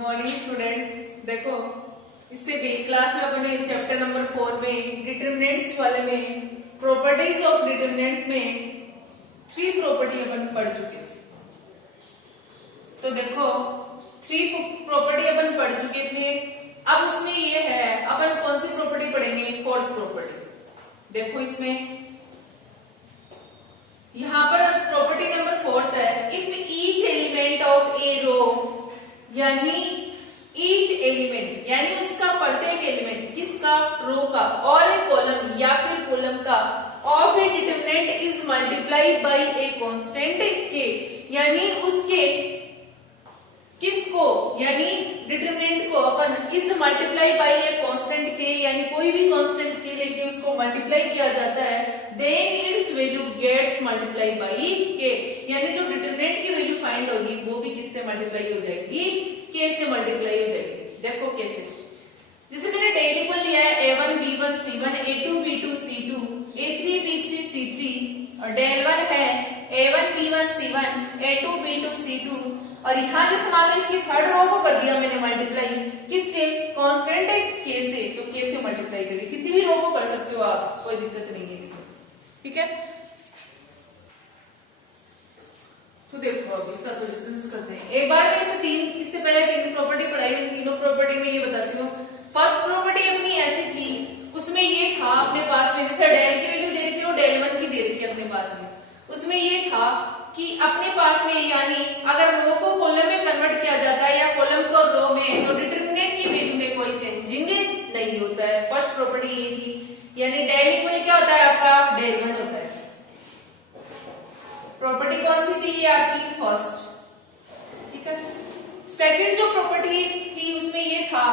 Morning students. देखो इससे भी क्लास में अपने चैप्टर नंबर 4 में डिटरमिनेंट्स वाले में प्रॉपर्टीज ऑफ डिटरमिनेंट्स में 3 प्रॉपर्टी अपन पढ़ चुके थे। तो देखो 3 प्रॉपर्टी अपन पढ़ चुके थे। अब उसमें ये है अपन कौन सी प्रॉपर्टी पढ़ेंगे, 4th प्रॉपर्टी। देखो इसमें यहां पर प्रॉपर्टी नंबर 4 है, if each element of a रो, यानी ईच एलिमेंट यानी उसका प्रत्येक एलिमेंट किसका, रो का, और एक कॉलम या फिर कॉलम का of a determinant is multiplied by a constant k, यानी उसके किसको, यानी डिटरमिनेंट को अपन is multiply by a constant k, यानी कोई भी कांस्टेंट के लेके उसको मल्टीप्लाई किया जाता है, then its value gets multiply by K, यानी जो डिटरमिनेंट की वैल्यू फाइंड होगी वो भी किससे मल्टीप्लाई हो जाएगी, के से मल्टीप्लाई हो जाएगी। देखो कैसे, जैसे मैंने डेल इक्वल लिया है a1 b1 c1 a2 b2 c2 a3 b3 c3, और डेल 1 है a1 b1 c1 a2 b2 c2, और यहाँ जैसे मान लो इसकी थर्ड रो को कर दिया मैंने मल्टीप्लाई किससे, कांस्टेंट के से, तो के से मल्टीप्लाई करिए। किसी भी रो को कर सकते हो आप, कोई दिक्कत नहीं है इसमें, ठीक है। तो देखो अब इसका सॉल्यूशन करते हैं। एक बार में इससे पहले 3 प्रॉपर्टी पढ़ाई, तीनों प्रॉपर्टी में ये बताती हूँ। फर्स्ट प्रॉपर्टी अपनी ऐसी थी, उसमें ये था अपने पास में, जैसे डेल की वैल्यू दे रखी है और डेल 1 की दे रखी है अपने पास में, उसमें ये था कि अपने पास में यानी अगर रो को कॉलम में कन्वर्ट किया जाता है या कॉलम को रो में, तो डिटरमिनेंट की वैल्यू में कोई चेंजिंग नहीं होता है। फर्स्ट प्रॉपर्टी ये थी, यानी डेल इक्वल क्या होता है आपका, डेल 1 होता है। प्रॉपर्टी कौन सी थी, ये आपकी फर्स्ट, ठीक है। सेकंड जो प्रॉपर्टी थी उसमें ये था,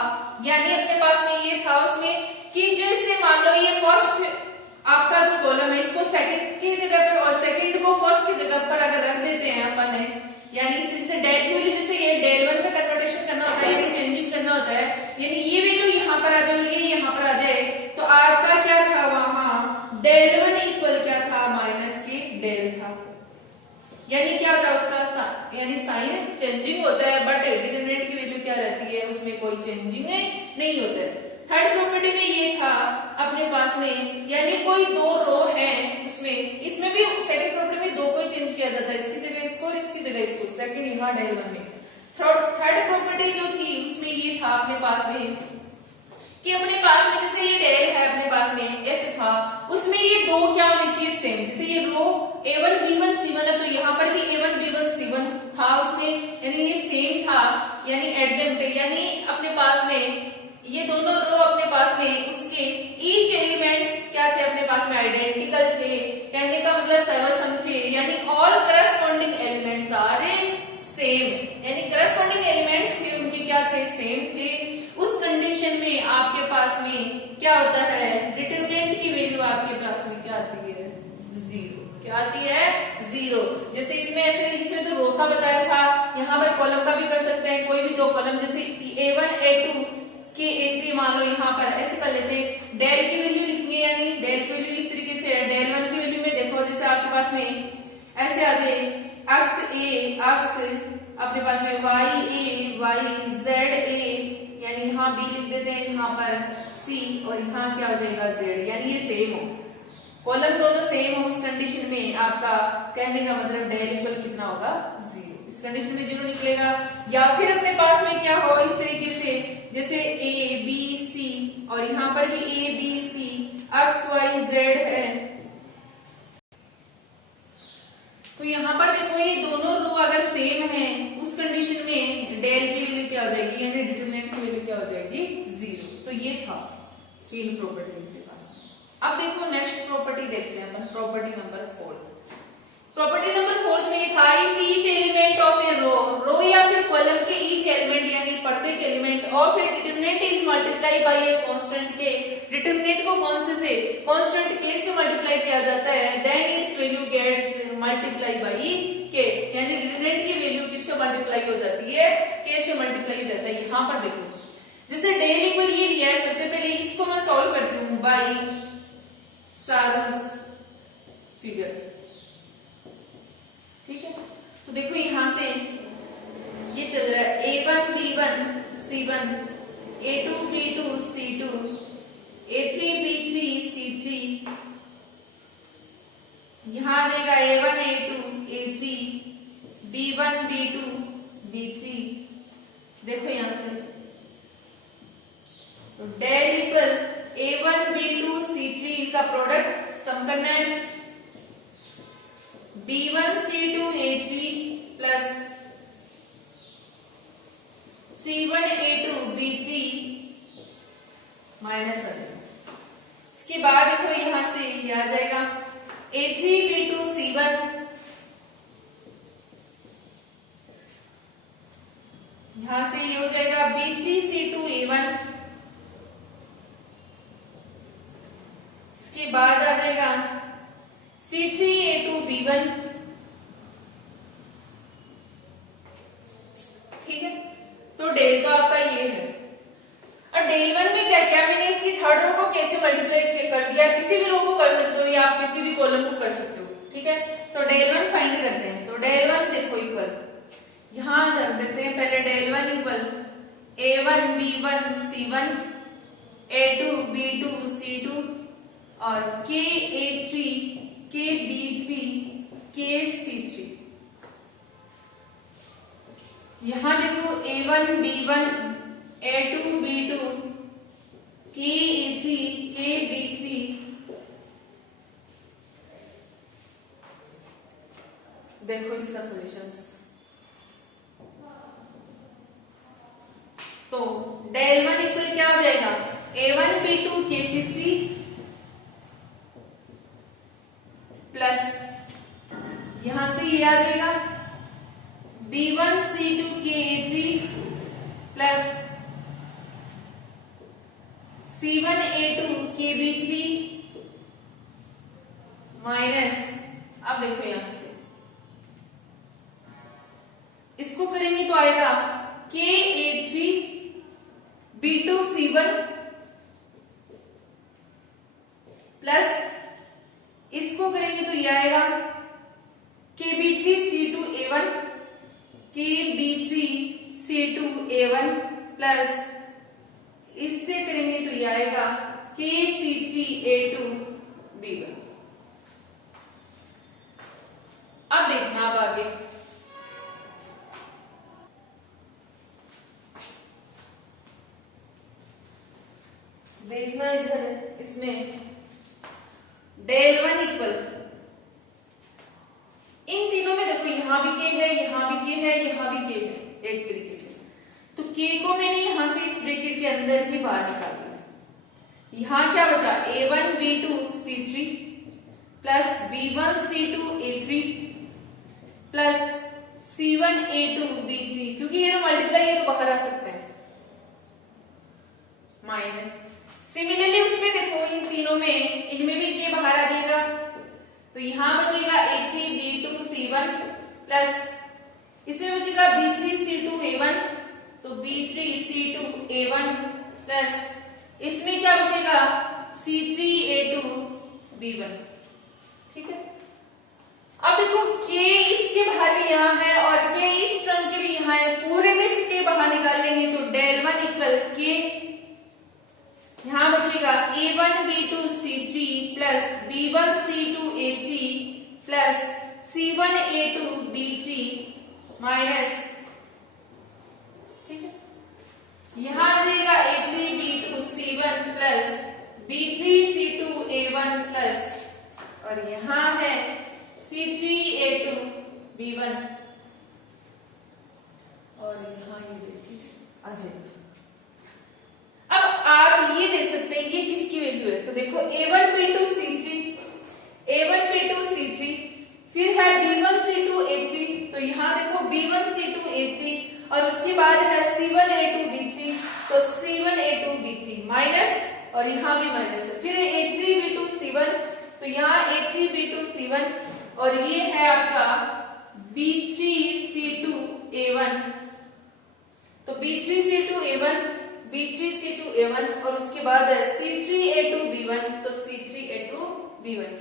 यानी अपने पास में ये था उसमें कि जैसे मान लो ये फर्स्ट आपका जो कॉलम है इसको सेकंड की जगह पर और सेकंड को फर्स्ट की जगह पर अगर रख देते हैं अपन है, यानी इस तरीके से डेल की वैल्यू जैसे ये डेल 1 में कन्वर्टेशन करना होता है, यानी चेंजिंग करना होता है, यानी ये वैल्यू यहाँ पर आ जाए और ये यहाँ पर आ जाए, तो आपका क्या था वहां, डेल 1 इक्वल क्या था, माइनस के डेल था, यानी क्या था उसका यानी साइन चेंजिंग होता है, बट डिटरमिनेंट की वैल्यू क्या रहती है, उसमें कोई चेंजिंग नहीं होता है। थर्ड प्रॉपर्टी में ये था अपने पास में, यानी कोई 2 रो है उसमें, इसमें भी सेकंड प्रॉपर्टी में 2 को ही चेंज किया जाता है, इसकी जगह इसको और इसकी जगह इसको, सेकंड यहाँ डेल 1 में। थर्ड प्रॉपर्टी जो थी उसमें ये था अपने पास में कि अपने पास में जैसे ये डेल है अपने पास में ऐसे था, उसमें ये 2 क्या होनी चाहिए, सेम। जैसे ये रो a1 b1 c1 है, तो यहाँ पर भी a1 b1 c1 था उसमें, यानी ये सेम था, यानी एडजेंट, यानी अपने पास में ये दोनों रो अपने पास में उसके ईच एलिमेंट्स क्या थे, अपने पास में आइडेंटिकल थे, कहने का मतलब सर्वसम थे, यानी all corresponding elements are same, यानी करस्पॉन्डिंग एलिमेंट्स थे उनके क्या थे, सेम थे। उस कंडीशन में आपके पास में क्या होता है, डिटरमिनेंट की वैल्यू आपके पास में क्या आती है, 0। क्या आती है, 0। जैसे इसमें ऐसे, इसमें तो रो का बताया था, यहाँ पर कॉलम का भी कर सकते हैं, कोई भी 2 कॉलम, जैसे a1 a2 के a3 मान लो, यहाँ पर ऐसे कर लेते हैं, डेल की वैल्यू लिखेंगे, यानी डेल की वैल्यू इस तरीके से है, डेल 1 की वैल्यू में देखो जैसे आपके पास में ऐसे आ जाए, अक्स a अक्स अपने पास में y z a, यानी यहाँ b लिख देते हैं, यहाँ पर c, और यहाँ क्या हो जाएगा z, यानी ये सेम हो, कॉलम दोनों सेम हो, उस कंडीशन में आपका कहने का मतलब डेल इक्वल कितना होगा, 0। इस कंडीशन में 0 निकलेगा। या फिर अपने पास में क्या हो इस तरीके से, जैसे a b c, और यहाँ पर भी a b c x y z है, तो यहाँ पर देखो ये दोनों रो अगर सेम है, उस कंडीशन में डेल की वैल्यू क्या हो जाएगी, यानी डिटरमिनेंट की वैल्यू क्या हो जाएगी, 0। तो ये था 3 प्रॉपर्टी के पास। अब देखो नेक्स्ट प्रॉपर्टी देखते हैं अपन, प्रॉपर्टी नंबर 4। प्रॉपर्टी नंबर 4 में ये था, if each element of a row या फिर कॉलम के ईच एलिमेंट यानी प्रत्येक element of a determinant is multiply by a constant के, डिटरमिनेंट को कौन से कांस्टेंट के से मल्टीप्लाई किया जाता है, then its value gets multiply by K, यानी डिटरमिनेंट की वैल्यू किससे मल्टीप्लाई हो जाती है, के से मल्टीप्लाई हो जाता है। यहाँ पर देखो जैसे डेल इक्वल ये लिया है, सबसे पहले इसको मैं सॉल्व करती हूँ बाय सारूस फिगर, ठीक है। तो देखो यहां से ये चल रहा है a1 b1 C1, A2 B2 C2, A3 B3 C3, यहां आ जाएगा A1 A2 A3, B1 B2 B3। देखो यहां से तो del equal A1 B2 C3 का प्रोडक्ट सम करना है, B1 C2 A3 plus C1 A2 B3 minus कर देना। उसके बाद देखो यहां से ये आ जाएगा A3 B2 C1, यहां से ये हो जाएगा B3 C2 A1, इसके बाद आ जाएगा C3 A2 B1। ठीक है, तो डेल तो आपका ये है। और डेल वन में क्या क्या मैंने इसकी थर्ड रो को कैसे मल्टीप्लाई कर दिया, किसी भी रो को कर सकते हो या आप किसी भी कॉलम को कर सकते हो। ठीक है, तो डेल वन फाइंड करते हैं। तो डेल वन देखो इक्वल, यहां रख देते हैं पहले del one equal A1 B1 C1, A2 B2 C2 और K A3 K B3 K C3। यहां देखो A1 B1 A2 B2 K A3 K B3, देखो इसका सॉल्यूशंस। तो डेल वन इक्वल क्या हो जाएगा A1 B2 K C3 plus यहां से ये आ जाएगा B1 C2 K A3 plus C1 A2 K B3 minus, अब देखो यहां से इसको करेंगे तो आएगा K A3 B2 C1 plus इसको करेंगे तो ये आएगा K B3 C2 A1 K B3 C2 A1 plus इससे करेंगे तो ये आएगा K C3 A2 B1। अब देखना अब आगे देखना, इधर इसमें डेल वन इक्वल इन तीनों में देखो यहां भी के है, यहां भी के है, यहां भी के है, एक तरीके से। तो के को मैंने यहां से इस ब्रैकेट के अंदर ही बाहर निकाल दिया। यहां क्या बचा A1 B2 C3 plus B1 C2 A3 plus C1 A2 B3, क्योंकि ये तो मल्टीप्लाई ये तो बाहर आ सकते हैं, माइनस। सिमिलरली उसमें देखो इन तीनों में इनमें भी के बाहर आ जाएगा, तो यहां बचेगा A3 B2 C1 प्लस इसमें बचेगा B3 C2 A1, तो B3 C2 A1 प्लस इसमें क्या बचेगा C3 A2 B1। ठीक है, अब देखो के इसके बाहर भी यहाँ है और के इस टर्म के भी यहाँ है, पूरे में से के बाहर निकाल लेंगे तो डेल वन इक्वल के, यहां बचेगा A1 B2 C3 plus B1 C2 A3 plus C1 A2 B3 minus, ठीक है, यहां आ जाएगा A3 B2 C1 plus B3 C2 A1 plus और यहां है C3 A2 B1 और यहां ये ब्रैकेट आ जाएगा। अब आप ये देख सकते हैं ये किसकी वैल्यू है, तो देखो A1 B2 C3 A1 B2 C3 फिर है B1 C2 A3, तो यहां देखो B1 C2 A3 और उसके बाद है C1 A2 B3, तो C1 A2 B3 माइनस और यहां भी माइनस है, फिर है A3 B2 C1, तो यहाँ A3 B2 C1 और ये है आपका B3 C2 A1, तो B3 C2 A1 B3 C2 A1 और उसके बाद है C3 A2 B1, तो C3 A2 B1,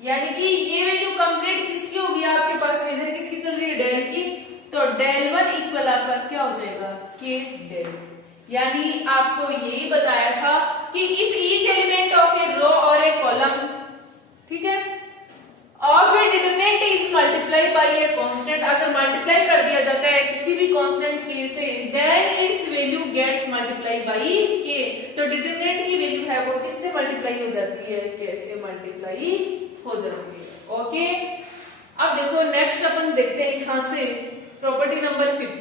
यानी कि ये वैल्यू कंप्लीट किसकी होगी आपके पास में, इधर किसकी चल रही है डेल की, तो डेल वन इक्वल आपका क्या हो जाएगा के डेल। यानी आपको यही बताया था कि if each element of a row or a column, ठीक है, of a determinant is multiply by a constant, अगर मल्टीप्लाई कर दिया जाता है किसी भी कांस्टेंट के से, then its value gets multiply by k. तो डिटरमिनेंट की वैल्यू है वो किससे मल्टीप्लाई हो जाती है, के से मल्टीप्लाई हो जाती है। ओके, अब देखो नेक्स्ट अपन देखते हैं यहां से प्रॉपर्टी नंबर 5।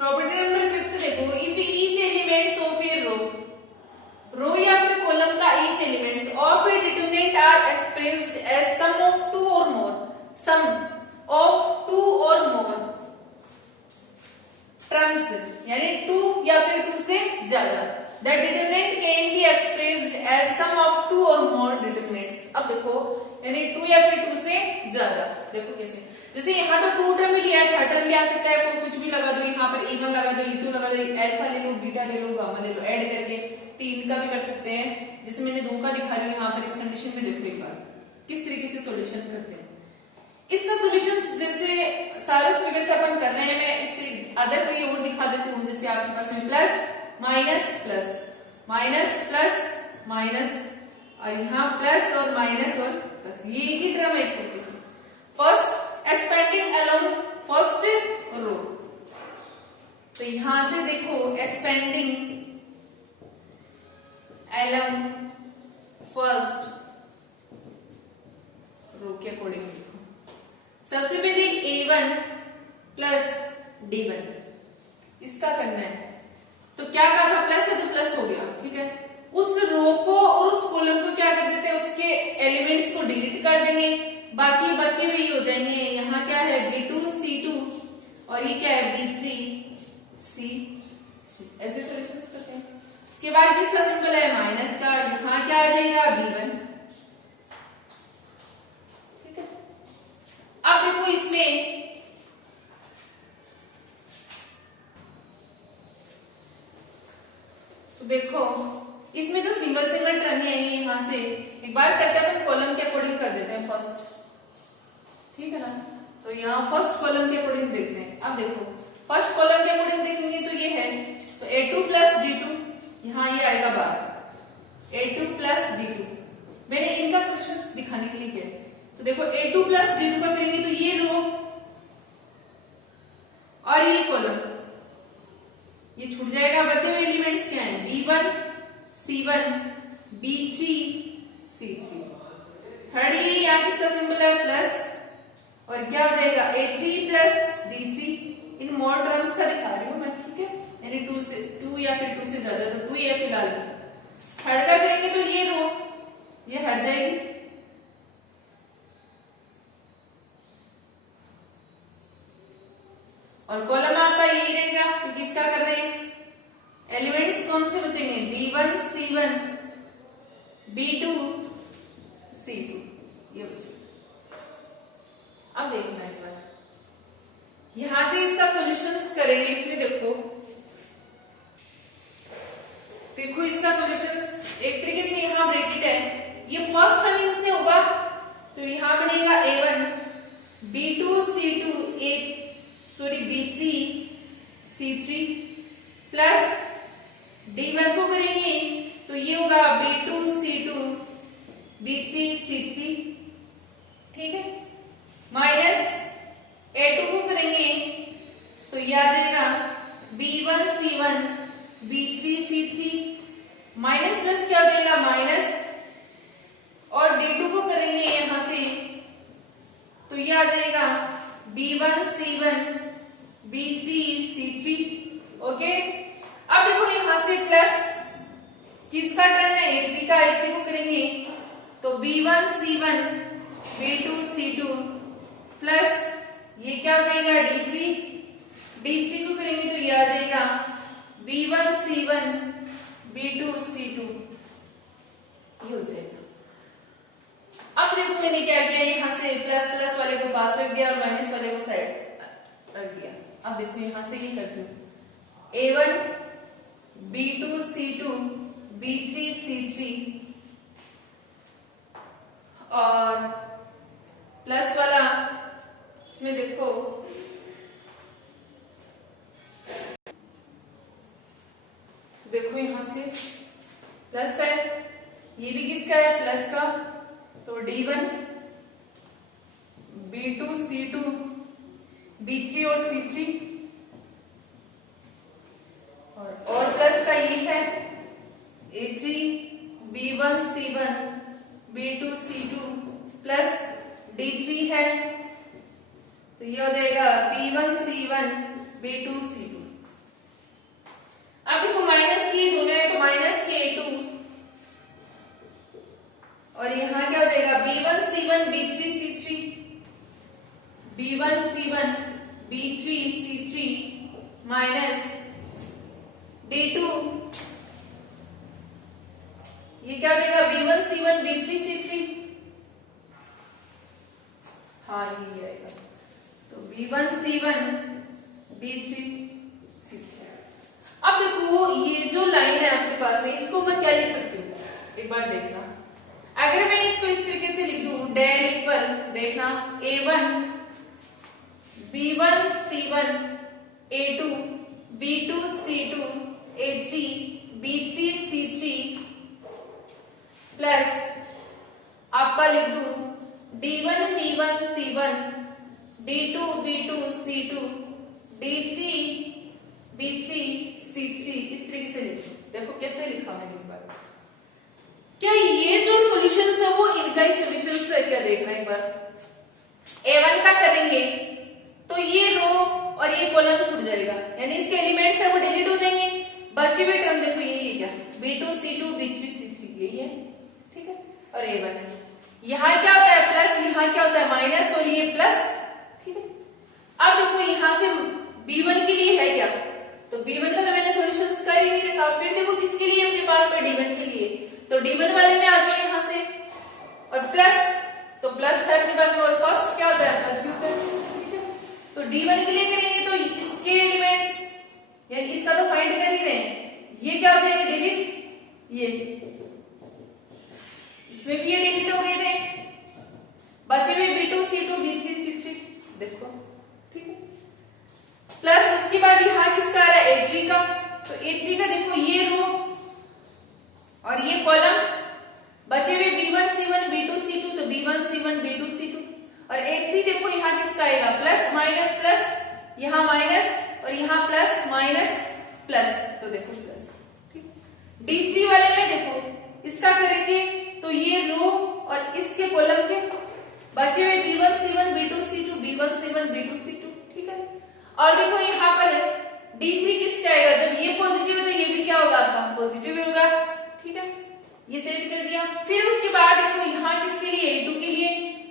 प्रॉपर्टी नंबर 5 देखो, if each elements of a row या फिर कॉलम का each elements of a determinant are expressed as sum of two or more terms, यानी 2 या फिर 2 से ज्यादा, the determinant can be expressed as sum of 2 or more determinants. अब देखो यानी 2 या फिर 2 से ज्यादा, देखो कैसे, जैसे यहाँ तो 2 टर्म लिया है, थर्ड टर्म भी आ सकता है, कोई कुछ भी लगा दो, यहाँ पर E1 लगा दो, E2 लगा दो, अल्फा ले लो, बीटा ले लो, गामा ले लो, ऐड करके 3 का भी कर सकते हैं। जैसे मैंने 2 का दिखा रही हूँ यहाँ पर, इस कंडीशन में देखो एक बार किस तरीके से सोल्यूशन करते हैं। इसका सोल्यूशन जैसे सारे फिगर से अपन कर रहे हैं, मैं इस अदर कोई और दिखा देती हूँ, जैसे आपके पास में plus minus plus minus plus minus, और यहाँ प्लस और माइनस और प्लस, ये एक ही टर्म है एक तरीके से। First expanding along first row, तो यहां से देखो एक्सपेंडिंग अलोंग फर्स्ट रो के अकॉर्डिंग लिखो। सबसे पहले A1 प्लस D1 इसका करना है, तो क्या कहा था, प्लस है तो प्लस हो गया, ठीक है। उस रो को और उस कॉलम को क्या कर देते हैं, उसके एलिमेंट्स को डिलीट कर देंगे, बाकी बचे हुए ही हो जाएंगे। यहाँ क्या है B2 C2 और ये क्या है B3 C, ऐसे सॉल्यूशंस करते हैं। इसके बाद किसका सिंबल है, माइनस का, यहाँ क्या आ जाएगा B1, ठीक है। अब देखो इसमें तो देखो इसमें तो सिंगल सिंगल टर्म ही आएंगे। यहां से एक बार करते हैं अपन कॉलम के अकॉर्डिंग कर देते हैं फर्स्ट, ठीक है ना। तो यहाँ फर्स्ट कॉलम के अकॉर्डिंग देखते हैं। अब देखो फर्स्ट कॉलम के अकॉर्डिंग देखेंगे तो ये है, तो A2 प्लस D2, यहाँ ये आएगा 12, A2 प्लस D2, मैंने इनका सोल्यूशन दिखाने के लिए किया। तो देखो A2 प्लस D2 का करेंगे तो ये रो और ये कॉलम ये छूट जाएगा, बचे हुए एलिमेंट्स क्या हैं, B1 C1 B3 C3, third ये यहाँ किसका सिंबल है प्लस, और क्या हो जाएगा A3 प्लस D3, इन मोर टर्म्स का दिखा रही हूं मैं, ठीक है, यानी 2 या फिर 2 से ज्यादा, तो 2 ही है फिलहाल। थर्ड का करेंगे तो ये रो ये हट जाएगी, और कॉलम आपका यही रहेगा क्योंकि इसका कर रहे हैं। एलिमेंट्स कौन से बचेंगे, B1 C1 B2 C2, ये बचे। अब देखना एक बार यहां से इसका सॉल्यूशंस करेंगे। इसमें देखो इसका सॉल्यूशंस एक तरीके से यहां ब्रैकेट है, ये फर्स्ट टर्म इनसे होगा, तो यहां बनेगा A1 B2 C2 B3 C3 plus D1 को करेंगे तो ये होगा B2 C2 B3 C3, ठीक है, माइनस A2 को करेंगे तो ये आ जाएगा B1 C1 B3 C3, minus plus क्या हो जाएगा माइनस, और D2 को करेंगे यहां से तो ये आ जाएगा B1 C1 B3 C3, okay. अब देखो यहां से प्लस किसका टर्न है, A3 का, A3 को करेंगे तो B1 C1 B2 C2 plus ये क्या हो जाएगा D3 D3 को करेंगे तो ये आ जाएगा B1 C1 B2 C2, ये हो जाएगा। अब देखो मैंने क्या किया, यहां से प्लस प्लस वाले को पास रख दिया और माइनस वाले को साइड रख दिया। अब देखो यहां से ये करती हूँ, A1 B2 C2 B3 C3 देखो यहां से प्लस है, ये भी किसका है प्लस का, तो D1 B2 C2 B3 और C3 और प्लस का ये है A3 B1 C1 B2 C2 plus D3 है, तो ये हो जाएगा B1 C1 B2 C2। अब देखो माइनस की दोनों है तो माइनस के A2 और यहां क्या हो जाएगा B1 C1 B3 C3 B1 C1 B3 C3 minus D2, ये क्या हो जाएगा B1 C1 B3 C3, हाँ ये आएगा, तो B1 C1 B3 C3। अब देखो ये जो लाइन है आपके पास में, इसको मैं क्या लिख सकती हूँ, एक बार देखना, अगर मैं इसको इस तरीके से लिख दूं डेल इक्वल, देखना A1 B1 C1 A2 B2 C2 A3 B3 C3 plus आपका लिख दूं D1 B1 C1 D2 B2 C2 D3 B3 C3, इस तरीके से लिखो। देखो कैसे लिखा मैंने एक बार, क्या ये जो सॉल्यूशंस है वो इनका ही सॉल्यूशंस है क्या, देखना एक बार। A1 का करेंगे तो ये रो और ये कॉलम छूट जाएगा, यानी इसके एलिमेंट्स है वो डिलीट हो जाएंगे, बची हुई टर्म देखो ये क्या B2 C2 B3 C3 यही है, ठीक है, और A1 है, यहाँ क्या होता है प्लस, यहाँ क्या होता है माइनस और ये प्लस, ठीक है। अब देखो यहाँ से B1 के लिए है क्या, तो B1 का तो मैंने सॉल्यूशंस कर ही नहीं रखा, फिर देखो किसके लिए अपने पास में D1 के लिए, तो D1 वाले में आ जाए यहाँ से और प्लस, तो प्लस है अपने पास में और फर्स्ट क्या होता है प्लस होता है, ठीक है। तो D1 के लिए करेंगे तो इसके एलिमेंट्स यानी इसका तो फाइंड कर ही रहे हैं, ये क्या हो जाएगा डिलीट, ये इसमें भी ये डिलीट हो गए थे, बचे हुए B2 C2 B3 C3 देखो, ठीक है। प्लस उसके बाद यहाँ किसका आ रहा है A3 का, तो A3 का देखो ये रो और ये कॉलम, बचे हुए B1 C1 B2 C2 तो B1 C1 B2 C2 और A3 देखो यहाँ किसका आएगा प्लस माइनस प्लस, यहाँ माइनस और यहाँ प्लस माइनस प्लस, तो देखो प्लस, ठीक। D3 वाले में देखो इसका करेंगे तो ये रो और इसके कॉलम के बचे हुए B1 C1 B2 C2 B1 C1 B2 C2, ठीक है। और देखो यहाँ पर D3 किसका आएगा, जब ये पॉजिटिव है तो ये भी क्या होगा आपका पॉजिटिव होगा, ठीक है, ये सेट कर दिया। फिर उसके बाद देखो यहाँ किसके लिए A2 के लिए,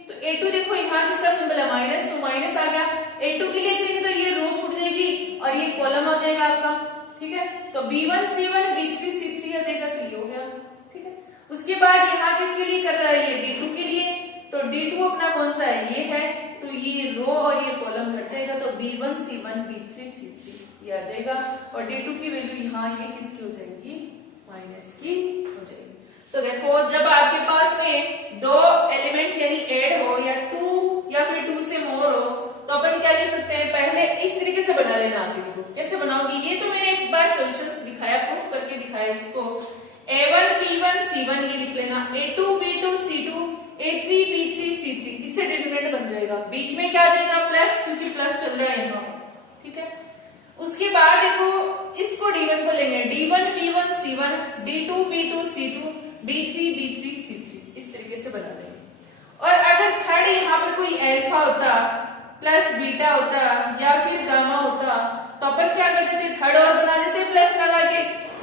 तो A2 देखो यहाँ किसका सिंबल है माइनस, तो माइनस आ गया, A2 के लिए करेंगे तो ये रो छूट जाएगी और ये कॉलम आ जाएगा आपका, ठीक है, तो B1 C1 B3 C3 आ जाएगा, तो ये हो गया, ठीक है। उसके बाद यहाँ किसके लिए कर रहा है ये D2 के लिए, तो D2 अपना कौन सा है ये है, तो ये रो और ये कॉलम हट जाएगा, तो B1 C1 B3 C3 ये आ जाएगा और D2 की वैल्यू यहाँ ये किसकी हो जाएगी माइनस की हो जाएगी। तो देखो जब आपके पास में दो एलिमेंट्स यानी ऐड हो या टू या फिर टू से मोर हो तो अपन क्या लिख सकते हैं, पहले इस तरीके से बना लेना आगे को, कैसे बनाओगी ये तो मैंने एक बार सॉल्यूशंस दिखाया, प्रूफ करके दिखाया इसको, A1 P1 C1 ये लिख लेना, A2 B2 C2 A3 B3 C3, इससे डिटरमिनेंट बन जाएगा, बीच में क्या आ जाएगा प्लस, क्योंकि प्लस चल रहा है यहाँ, ठीक है। उसके बाद देखो इसको D1 को लेंगे, D1 P1 C1 D2 B2 C2 D3 B3 C3, इस तरीके से बना देंगे। और अगर थर्ड यहाँ पर कोई अल्फा होता प्लस बीटा होता या फिर गामा होता तो अपन क्या कर देते, थर्ड और बना देते प्लस लगा के,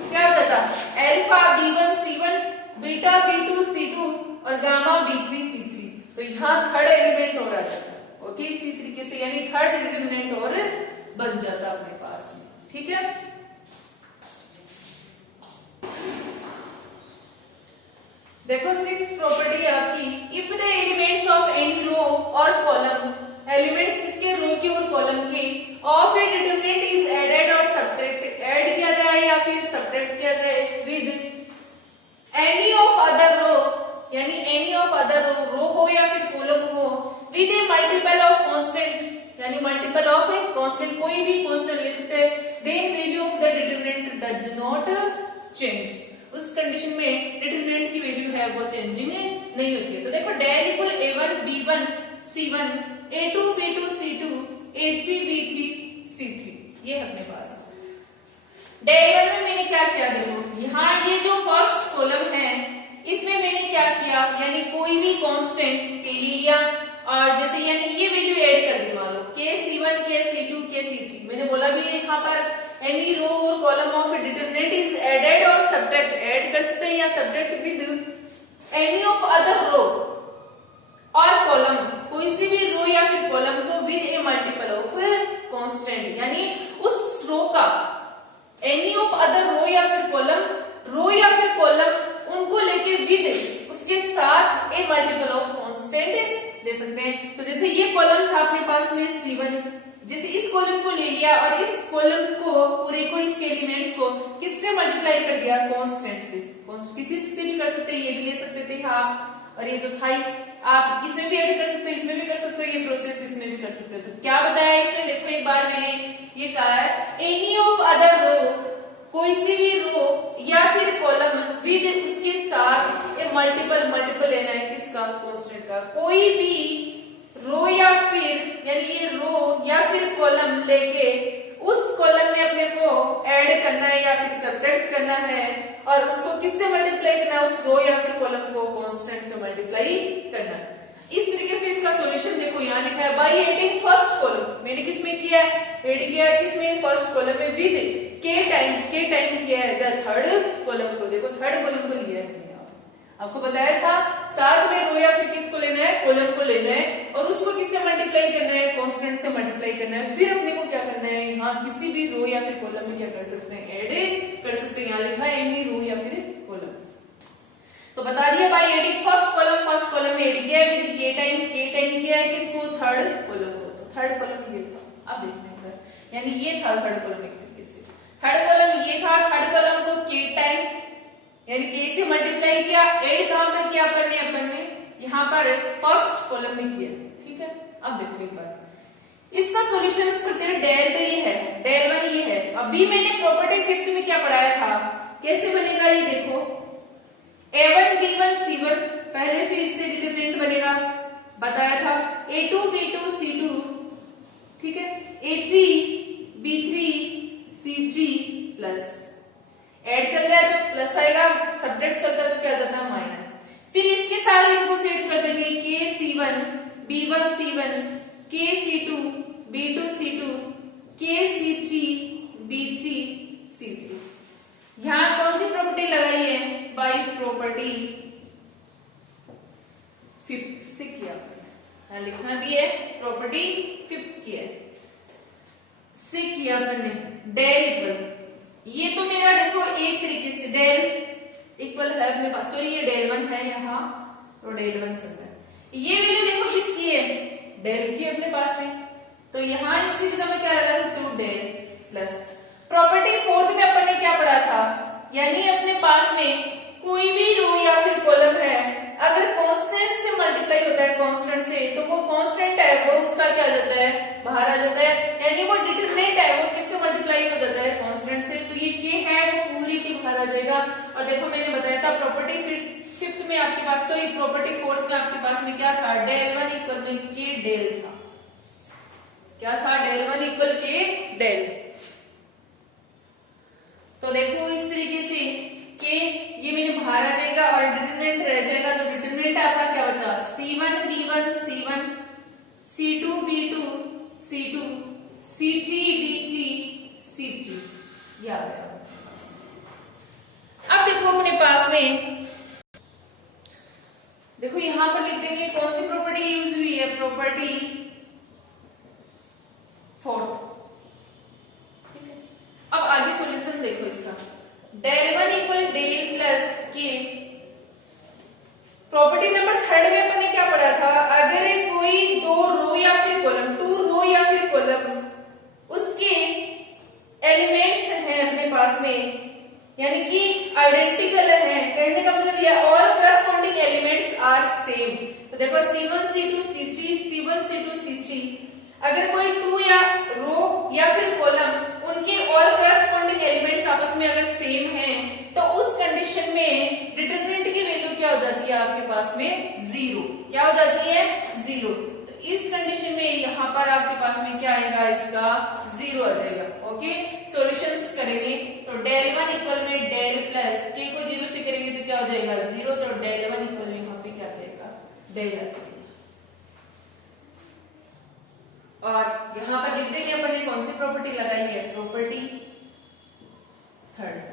क्या हो जाता alpha B1 C1 beta B2 C2 और गामा B3 C3, तो यहाँ थर्ड एलिमेंट और आ जाता, ओके, इसी तरीके से यानी थर्ड डिटरमिनेंट और बन जाता अपने पास में, ठीक है। देखो सिक्स्थ प्रॉपर्टी आपकी, if the elements of any row और कॉलम, एलिमेंट्स किसके रो के और कॉलम के of a determinant is added और सब्ट्रैक्ट, ऐड किया जाए या फिर सब्ट्रैक्ट किया जाए with any of other row, यानी एनी ऑफ अदर रो हो या फिर कॉलम हो, with a multiple of constant, यानी मल्टीपल ऑफ ए कांस्टेंट, कोई भी कांस्टेंट ले सकते हैं, then value of the determinant does not change, उस कंडीशन में डिटरमिनेंट की वैल्यू है वो चेंजिंग नहीं होती है। तो देखो del equal a1 b1 c1 a2 b2 c2 a3 b3 c3, ये अपने पास है। डेल वन में मैंने क्या किया, देखो यहाँ ये जो फर्स्ट कॉलम है इसमें मैंने क्या किया, यानी कोई भी कांस्टेंट के ले लिया और जैसे यानी ये वैल्यू ऐड कर दी, मान लो के c1 के c2 के c3, मैंने बोला भी यहाँ पर एनी रो और column of determinant is added और सब्ट्रैक्ट, ऐड कर सकते हैं या subtract with any of other row और कॉलम, कोई सी भी रो या फिर कॉलम को with a multiple of constant, यानी उस रो का एनी ऑफ अदर रो या फिर कॉलम, रो या फिर कॉलम उनको लेके विद उसके साथ ए मल्टीपल ऑफ कांस्टेंट ले सकते हैं। तो जैसे ये कॉलम था अपने पास में c1, जैसे इस कॉलम को ले लिया और इस कॉलम को पूरे को इसके एलिमेंट्स को किससे मल्टीप्लाई कर दिया, कांस्टेंट से, किसी से भी कर सकते हैं, ये भी ले सकते थे आप, और ये तो था ही, आप इसमें भी ऐड कर सकते हो, इसमें भी कर सकते हो, ये प्रोसेस इसमें भी कर सकते हो। तो क्या बताया इसमें, देखो एक बार मैंने ये कहा है एनी ऑफ अदर रो, कोई सी भी रो या फिर कॉलम विद उसके साथ ए मल्टीपल लेना है किसका, कांस्टेंट का, कोई भी रो या फिर यानी ये रो या फिर कॉलम लेके उस कॉलम में अपने को ऐड करना है या फिर सब्ट्रैक्ट करना है और उसको किससे मल्टीप्लाई करना है, उस रो या फिर कॉलम को कांस्टेंट से मल्टीप्लाई करना है। इस तरीके से इसका सॉल्यूशन देखो यहाँ लिखा है बाय एडिंग फर्स्ट कॉलम, मैंने किसमें किया है, ऐड किया है किसमें, फर्स्ट कॉलम में विद के टाइम किया है द थर्ड कॉलम को, देखो थर्ड कॉलम को लिया है, आपको बताया था साथ में रो या फिर किसको लेना है, कॉलम को लेना है और उसको किससे मल्टीप्लाई करना है, कांस्टेंट से मल्टीप्लाई करना है, फिर अपने को क्या करना है, यहाँ किसी भी रो या फिर कॉलम में क्या कर सकते हैं, ऐड कर सकते हैं, यहाँ लिखा है एनी रो या फिर कॉलम। तो बता दिया बाय एडिंग फर्स्ट कॉलम में ऐड किया है विद के टाइम किया है किसको, थर्ड कॉलम को, तो थर्ड कॉलम ये था, अब देखने का यानी ये था थर्ड कॉलम, एक तरीके से थर्ड कॉलम ये था, थर्ड कॉलम को के टाइम यानी के से मल्टीप्लाई किया, ऐड कहां पर किया अपन ने यहाँ पर फर्स्ट कॉलम में किया, ठीक है। अब देखो एक बार इसका सॉल्यूशन करते हैं, डेल तो ये है, डेल वन ये है, अभी मैंने प्रॉपर्टी फिफ्थ में क्या पढ़ाया था, कैसे बनेगा ये देखो, a1 b1 c1 पहले से इससे डिटरमिनेंट बनेगा, बताया था a2 b2 c2, ठीक है, a3 b3 c3 plus add चल रहा है तो प्लस आएगा, सब्ट्रैक्ट चलता है तो क्या जाता है माइनस, फिर इसके साथ इनको सेट कर देंगे के c1 b1 c1 के c2 b2 c2 के c3 b3 c3, यहां कौन सी प्रॉपर्टी लगाई है, बाय प्रॉपर्टी फिफ्थ से किया, यहां लिखना भी है प्रॉपर्टी फिफ्थ की है से किया करने, डेल इक्वल, ये तो मेरा देखो एक तरीके से डेल इक्वल है अपने पास, सॉरी ये डेल वन है यहाँ, तो डेल वन चल रहा है, ये वैल्यू देखो किसकी है, डेल की अपने पास में, तो यहाँ इसकी जगह में क्या लगा सकते हो, डेल प्लस प्रॉपर्टी फोर्थ में अपन ने क्या पढ़ा था, यानी अपने पास में कोई भी रो या फिर कॉलम है अगर कांस्टेंट से मल्टीप्लाई होता है कांस्टेंट से, तो वो कांस्टेंट है वो उसका क्या आ जाता है, बाहर आ जाता है, यानी वो डिटरमिनेंट है वो किससे मल्टीप्लाई हो जाता है, कांस्टेंट से, तो ये के है वो पूरी के बाहर आ जाएगा। और देखो मैंने बताया था प्रॉपर्टी फिफ्थ में आपके पास, तो ये प्रॉपर्टी फोर्थ में आपके पास में क्या था, डेल वन इक्वल में के डेल था, क्या था, डेल वन इक्वल के डेल। तो देखो इस तरीके से के ये मेरे बाहर आ जाएगा और डिटरमिनेंट रह जाएगा, तो डिटरमिनेंट आपका क्या बचा, c1 b1 c1 c2 b2 c2 c3 b3 c3, ये आ गया। अब देखो अपने पास में देखो यहां पर लिख देंगे कौन सी प्रॉपर्टी यूज हुई है, प्रॉपर्टी फोर्थ, ठीक है। अब आगे सॉल्यूशन देखो इसका, del one equal del plus k, property number third में अपन ने क्या पढ़ा था, अगर कोई दो रो या फिर कॉलम, टू रो या फिर कॉलम, उसके एलिमेंट्स हैं अपने पास में, यानी कि आइडेंटिकल है, कहने का मतलब ये all corresponding elements are same, तो देखो c1 c2 c3 c1 c2 c3, अगर कोई टू या रो या फिर कॉलम उनके ऑल करस्पॉन्डिंग एलिमेंट्स आपस में अगर सेम हैं तो उस कंडीशन में डिटरमिनेंट की वैल्यू क्या हो जाती है आपके पास में जीरो। क्या हो जाती है? जीरो। तो इस कंडीशन में यहाँ पर आपके पास में क्या आएगा? इसका जीरो आ जाएगा। ओके, सॉल्यूशंस करेंगे तो डेल वन इक्वल में डेल प्लस के को जीरो से करेंगे तो क्या हो जाएगा? जीरो। तो डेल वन इक्वल में यहाँ पे क्या आ जाएगा? डेल आ जाएगा। और यहां पर लिख देंगे अपन ने कौन सी प्रॉपर्टी लगाई है? Property third.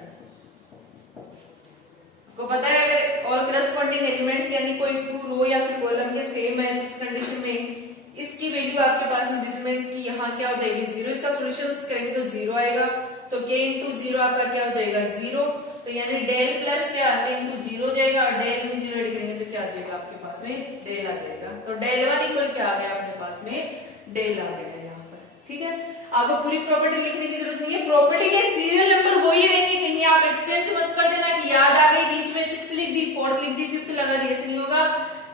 को पता है अगर ऑल करस्पॉन्डिंग एलिमेंट्स यानी कोई टू रो या फिर कॉलम के सेम है इस कंडीशन में इसकी वैल्यू आपके पास में डिटरमिनेंट की यहाँ क्या हो जाएगी? जीरो। इसका सॉल्यूशंस करेंगे तो जीरो आएगा। तो के इंटू जीरो आपका क्या हो जाएगा? जीरो। तो यानी डेल प्लस क्या इंटू जीरो हो जाएगा और डेल में जीरो ऐड करेंगे तो क्या आ जाएगा आपके पास में? डेल आ जाएगा। तो डेल वन इक्वल क्या आ गया अपने पास में? डेल आ गया यहाँ पर। ठीक है, आपको पूरी प्रॉपर्टी लिखने की जरूरत नहीं है। प्रॉपर्टी के सीरियल नंबर वही रहेंगे, कहीं आप एक्सचेंज मत कर देना कि याद आ गई बीच में 6 लिख दी, 4 लिख दी, 5 लगा दी, ऐसे नहीं होगा।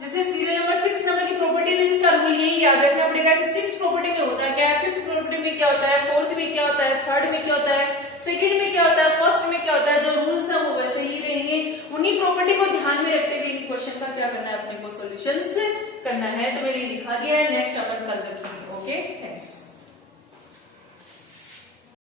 जैसे सीरियल नंबर 6 नंबर की प्रॉपर्टी तो इसका रूल यही याद रखना पड़ेगा कि 6 प्रॉपर्टी में होता है क्या है, 5th प्रॉपर्टी में क्या होता है, 4th में क्या होता है, 3rd में क्या होता है, 2nd में क्या होता है, 1st में क्या होता है। जो रूल्स है वो वैसे ही रहेंगे। उन्हीं प्रॉपर्टी को ध्यान में रखते हुए इन क्वेश्चन का क्या करना है? अपने को सॉल्यूशंस करना है। तो मैंने ये दिखा दिया है, नेक्स्ट अपन कल देखेंगे। Okay, thanks.